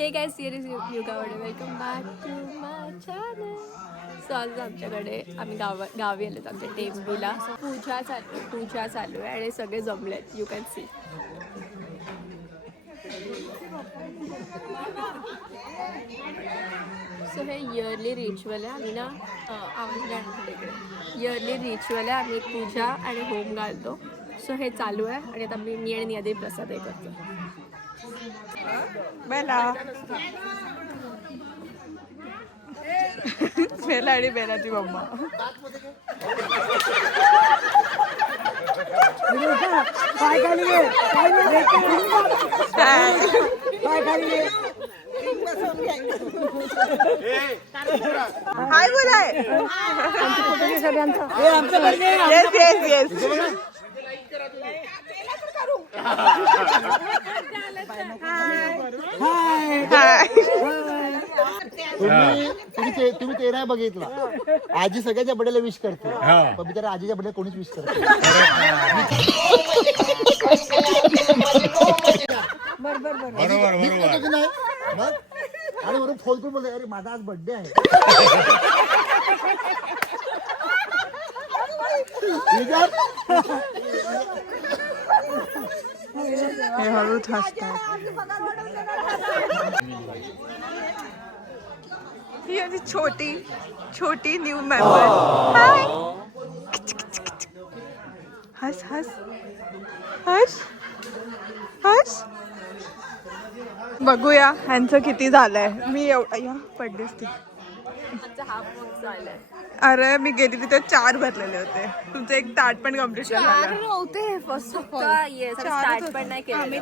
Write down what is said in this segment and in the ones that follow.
Hey guys, here is Yoga Vade. Welcome back to my channel. So आज आमच्याकडे आम्ही गावी आलेत आमच्या टेंबूला. पूजा चालू आहे आणि सगळे जमलेत. You can see. सो हे इयरली रिच्युअल आहे. आम्ही ना इयरली रिच्युअल आहे. आम्ही पूजा आणि होम घालतो. सो हे चालू आहे आणि आता मी आणि नियादे प्रसाद हे करतो. बेला बेला आणि बेलाची मम्मा. हाय बोलाय. Yes yes yes. तुम्ही ते नाही बघितला. आजी सगळ्याच्या बड्डेला विश करते, पण बिचारा आजीच्या बड्डेला कोणीच विश करते. बरोबर नाही मग. आणि वरून फोन करून बोलते, अरे माझा आज बड्डे आहे. हे हळूच हसतात. ही आमची छोटी न्यू मेंबर. हाय. हस हस हस हस. बघूया ह्यांचं किती झालंय. मी एवढं पडलीस ती. अरे मी गेली तिथे 4 भरलेले होते. तुमचं एक ताट पण कम्प्लीट झालं नव्हते. फर्स्ट स्टार्ट पण नाही केलं.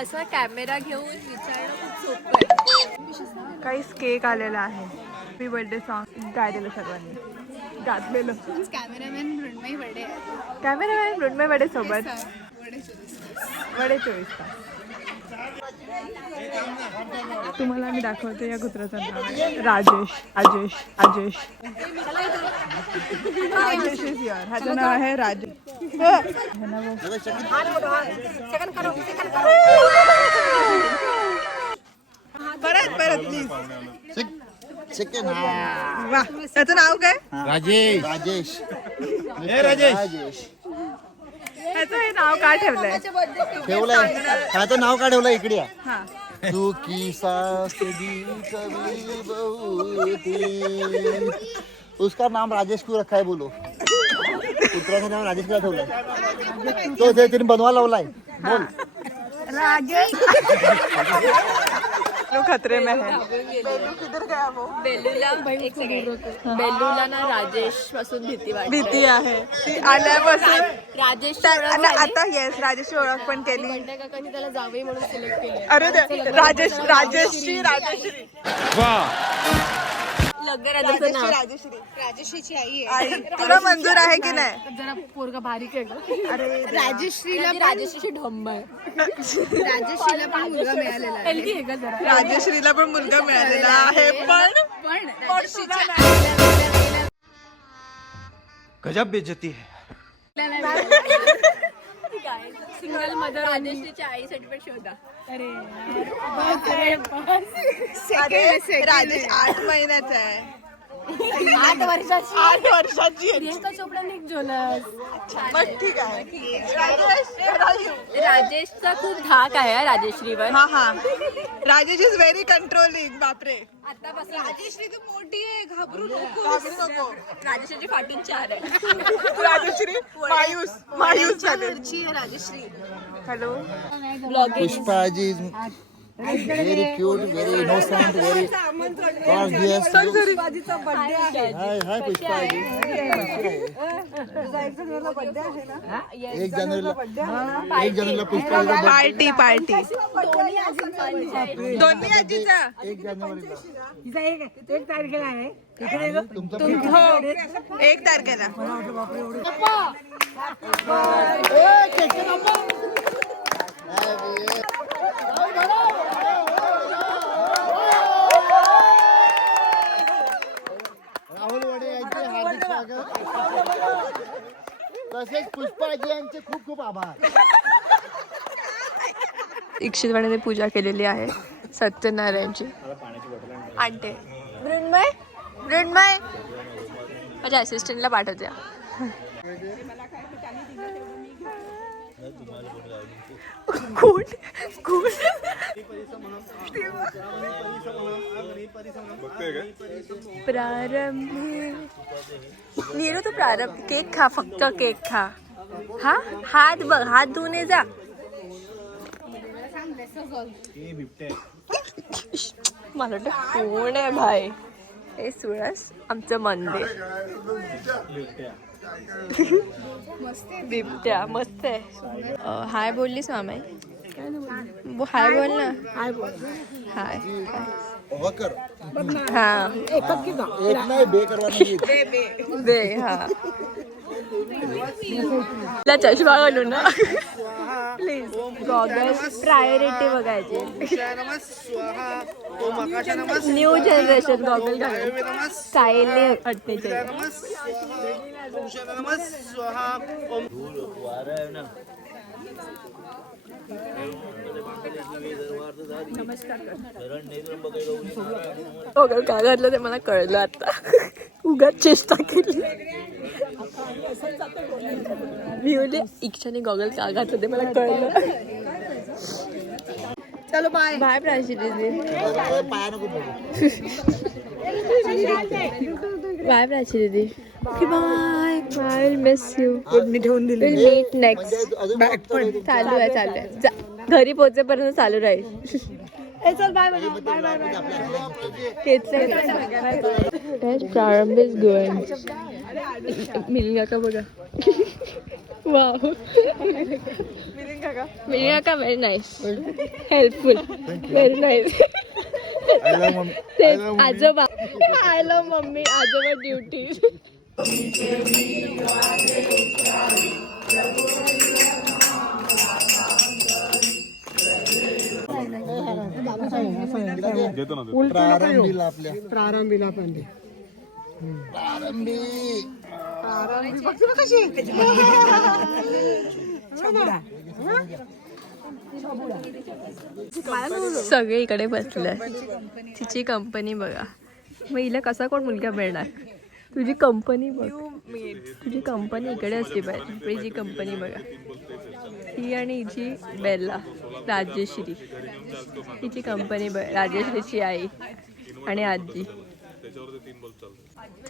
असा कॅमेरा घेऊन विचारणं खूप सोपं आहे. काहीच केक आलेला आहे. मी बर्थडे सॉन्ग गायलेलं सर्वांनी गाजलेलं. कॅमेरामॅन मृण्मय वडे सोबत वडे 24 तास. तुम्हाला मी दाखवते या कुत्र्याचं नाव राजेश. Ajesh is your. ह्याचं नाव आहे राजेश. परत प्लीज. वा. त्याचं नाव काय? राजेश. ह्याचं हे नाव का ठेवलंय? ह्याचं नाव का ठेवलंय इकडे? हा. तू की सास दी कभी बहू थी. उसका नाम राजेश क्यों रखा है बोलो? कुत्र्याचं नाव राजेश का ठेवलंय? तो तिने बनवा लावलाय. बोल. राजेश. लोग खतरे में है. बेलू किधर गया वो? बेलूला ना राजेश पासून भीती आहे. ती आल्यापासून राजेश आता येस राजेशची ओळख पण केली. त्याला जावई म्हणून सिलेक्ट केले. अरे राजेश्री राजेश्रीची आई आहे. तुला मंजूर आहे की नाही? जरा पोरगा बारीक आहे ग. अरे राजेश्रीची ढंब आहे. राजेश्रीला पण मुलगा मिळालेला आहे. राजेश्रीला पण मुलगा मिळालेला आहे. पण गजब बेइज्जती है. सिंगल मदर राजेश्रीच्या आईसाठी पण शोधा. अरे राजेश 8 महिन्याचा आहे. 8 वर्षाची. 8 वर्षाची. प्रियंका चोपडाने एक जोलस. मग ठीक आहे. राजेशचा खूप धाक आहे राजेश्रीवर. हा. Rajesh is very controlling. बापरे. आतापासून राजेश्री तू मोठी आहे. घाबरू नको. राजेश्रीची फाटून 4 आहे. राजेश्री मायूस झाली. Rajeshri. Hello. Pushpaji very cute, very innocent, very gorgeous. Hi Pushpaji. 1 जानेवारीला पुष्पाजी पार्टी. दोन्ही आजीचा 1 जानेवारीला. 1 तारखेला आहे. हो 1 तारखेला. राहुल वडे यांचे हार्दिक स्वागत. तसेच पुष्पाजी यांचे खूप खूप आभार. इक्षितवाण्याने पूजा केलेली आहे सत्यनारायणची. आणते मृण्मय मृण्मय माझ्या असिस्टंटला पाठवते. कोण कोण प्रारंभी नीरू तू प्रारंभ केक खा फक्त केक खा. हा हात बघ हात धुवून जा. मला वाटतं कोण आहे भाई. हे सुरस आमचं मंदिर. बिबट्या मस्त आहे. हाय बोललीस मामा. हाय बोल ना. हाय वकर हा एक नाही बे करवाना दे. हा तुला चष्मा घालू ना प्लीज. गॉगल प्रायोरिटी बघायची. न्यू जनरेशन गॉगल घालून स्टाईलने अटण्याचे. गॉगल का घातलं ते मला कळलं आता. उगाच चेष्टा केली. मी बोलले इच्छाने गॉगल का घातलं ते मला कळलं. चलो बाय बाय प्राची दीदी. बाय प्राची दीदी. Bye bye miss you. ठेवून दिली. Meet next. चालू आहे घरी पोहोचेपर्यंत चालू राहील. चल bye bye bye bye. Prarambh is going. मिलिंगा का बघा. वाव मिलिंगा का very nice. Helpful very nice. आजोबा आय लव्ह मम्मी. आजोबा ड्युटी. प्रारंभीला आपल्या प्रारंभीला पण दे. प्रारंभी सगळे इकडे बसले. तिची कंपनी बघा. मग हिला कसा कोण मुलगा मिळणार. तुझी कंपनी बघ. तुझी कंपनी इकडे असली पाहिजे. हिची कंपनी बघा. ही आणि हिची बेल्ला राजेश्री. हिची कंपनी बघ. राजेश्रीची आई आणि आजी.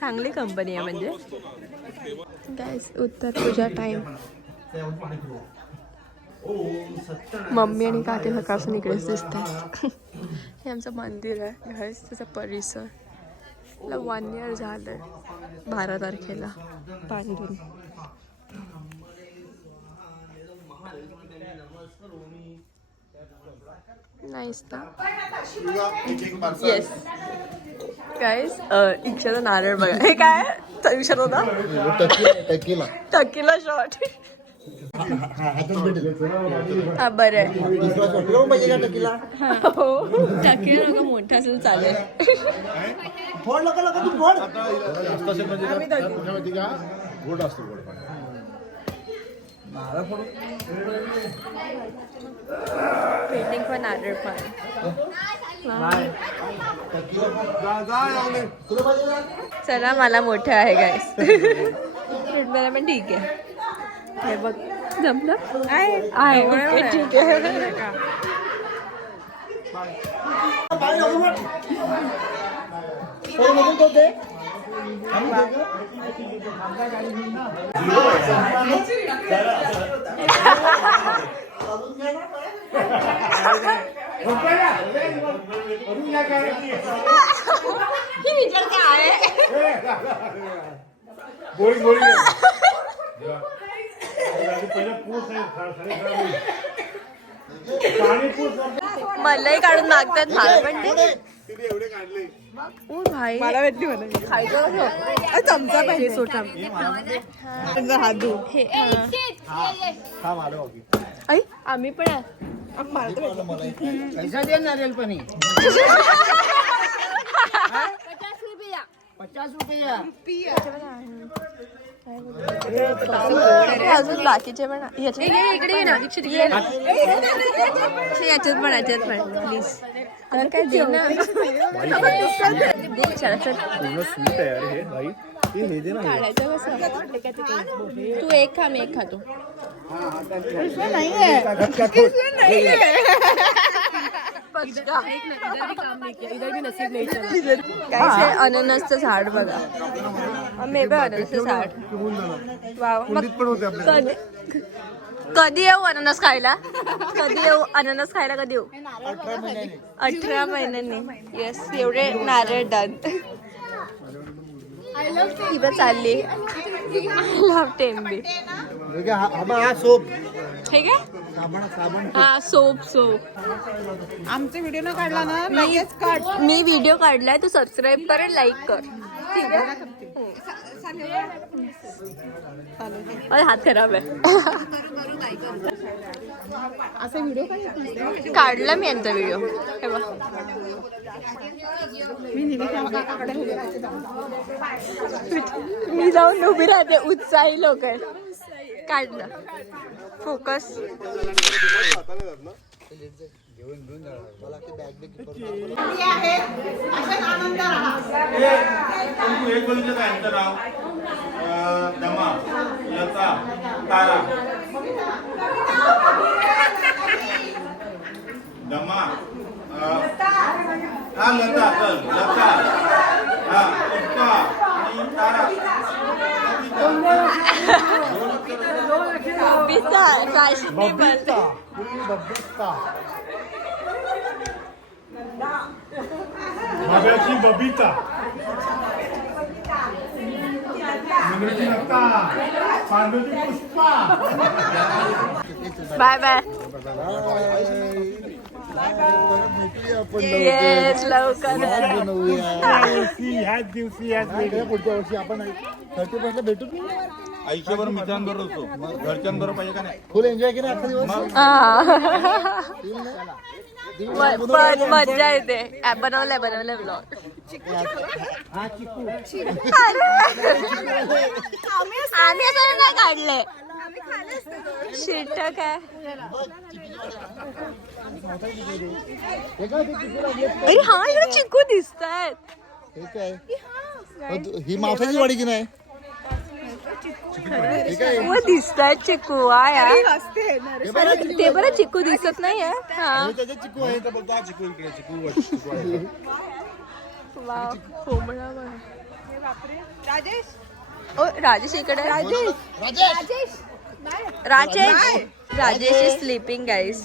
चांगली कंपनी आहे म्हणजे. गाईस उत्तर पूजा टाइम. मम्मी आणि काकी सकाळपासून इकडेच दिसतात. हे आमचं मंदिर आहे. गाईस त्याचा परिसर. 1 year झालंय 12 तारखेला बांधून. नाईस ना. येस गाईस इच्छाचा नारळ बघा. हे काय विचार होता. Tequila shot. हा बरं आहे. हो टकीला नका मोठा असेल चालेल. पेंटिंग पण नारळ पण. चला मला मोठं आहे गाईस. मला पण ठीक आहे. हे बघ जमलं आहे. ठीक आहे. ही विचार काय मलाही काढून मागतात. मला पण भाई मला भेटली म्हणा. खायचं चमचा पाहिजे. सोटा हात धु. आई आम्ही पण आहे. पैसा दे नारियल पाणी. 50 रुपया. अजून बाकीचे पण इकडे याच्यात पण प्लीज तर काय दे ना पूर्ण स्वीट आहे यार हे भाई हे दे ना काढायचं कसं तू एक खा मी एक खातो काय अननसचं झाड बघा मे बी अननसचं झाड वाव मग कधी येऊ अननस खायला कधी येऊ कधी येऊ 18 महिन्यांनी येस एवढे नारळ डन इथं चालली आय लव्ह टेम्बी हा सोप हे काय हा सोप आमचे व्हिडिओ न काढला ना लगेच काढ. मी व्हिडिओ काढलाय तू सबस्क्राईब कर लाईक कर ठीक आहे अरे हात खराब आहे असे व्हिडिओ काढला मी यांचा व्हिडिओ हे बघ मी जाऊन उभी राहते उत्साही लोक आहेत काढलं फोकस एक बोलीचं काय यांचं नाव दमा लता तारा दमा हा लता चल लता हा पुष्पा आणि तारा बबिता फॅशनेबल बाब्याची बबिता मुलगी लता पांडूची पुष्पा बाय बाय येस लवकर ह्याच दिवशी ह्याच पुढच्या वर्षी आपण 31ला भेटू आयुष्यभर मित्रांबरोबर होतो घरच्यांबरोबर पाहिजे का नाही फुल एन्जॉय केला अख्खा दिवस पण मजा येते बनवलंय ब्लॉग हा चिकू आम्ही असं नाही काढले शिट्ट काय अरे हा इकडे चिकू दिसतायत हे काय ही मावसाची वाडी की नाही चिकू दिसतायत चिकू यार ते बरं चिकू दिसत नाही हा चिकू आहे तर बोलतो हा चिकू इकडे चिकू वाव कोंबडा बघ ओ राजेश इकडे राजेश इज स्लीपिंग गाईज